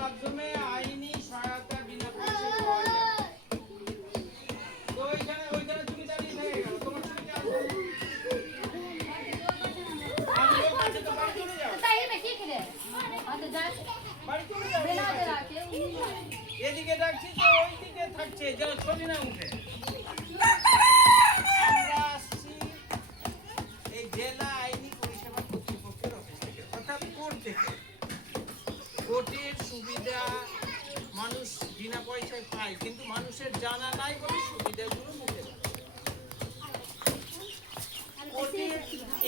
মাধ্যমে আইনি সহায়তা বিনা পয়সায় পাওয়া যায়। তো ওইখানে তুমি দাঁড়িয়ে থেকে গেল, তোমার ছুটিটা আসবে। আর লোক আছে তো বাড়ি চলে যাও। বাড়ি চলে যাও। এদিকে ডাকছি তো ওইদিকে থাকছে, যেন ছবি না উঠে। আমরা আসছি এই জেলা আইনি পরিষেবা কর্তৃপক্ষের অফিস থেকে, অর্থাৎ কোর্ট থেকে। কোর্টের সুবিধা মানুষ বিনা পয়সায় পায়, কিন্তু মানুষের জানা নাই বলে সুবিধাগুলো নিতে পারে। কোর্টের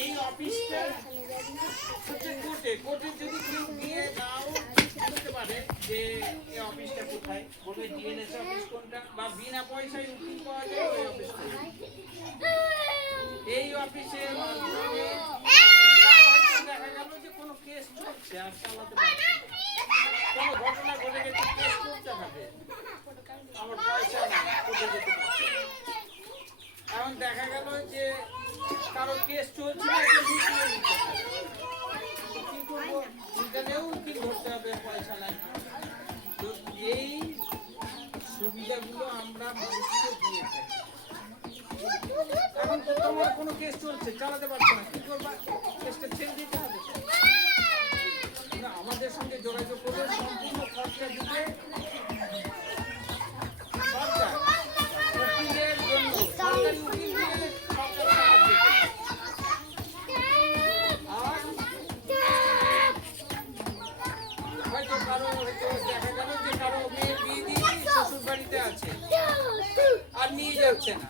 এই অফিসটা হচ্ছে কোর্টে যদি কেউ গিয়ে নাও বুঝতে পারে যে এই অফিসটা কোথায়, বলবে ডিএনএস অফিস কোনটা, বা বিনা পয়সায় উকিল পাওয়া যায় ওই অফিস থেকে। এই অফিসের মাধ্যমে দেখা গেল যে কোনো কেস চলছে আর চালাতে পারছে না, কোনো ঘটনা ঘটে গেছে, কেস চলতে হবে, আমার পয়সা না, কোর্টে যেতে পারছে না। এখন দেখা গেল যে কারো কেস চলছে না, মিটিয়ে নিতে হবে, কি করবো, এখানেও উকিল ধরতে হবে, পয়সা নাই। তো এই সুবিধাগুলো আমরা মানুষকে দিয়ে থাকি। এখন তো তোমার কোনো কেস চলছে, চালাতে পারছো না, কি করবা, কেসটা ছেড়ে দিতে হবে। আমাদের সঙ্গে যোগাযোগ করে সম্পূর্ণ খরচা দিতে সরকার, উকিলের জন্য সরকারি উকিল দিয়ে সরকার সাহায্য করে। আর হয়তো কারো দেখা গেল যে কারো মেয়ের বিয়ে দিয়ে শ্বশুর বাড়িতে আছে আর নিয়ে যাচ্ছে না,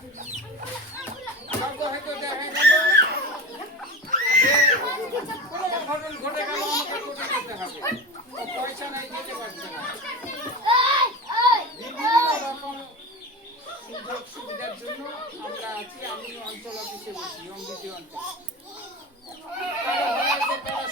হয়তো দেখা গেল যে কোনো ঘটনা ঘটে গেল, আমাকে কোর্টে যেতে হবে, পয়সা নাই, যেতে পারছে না। বিভিন্ন রকম সুযোগ সুবিধার জন্য আমরা আছি। আমি অঞ্চল অফিসে বসি, অমৃতি অঞ্চল। কারো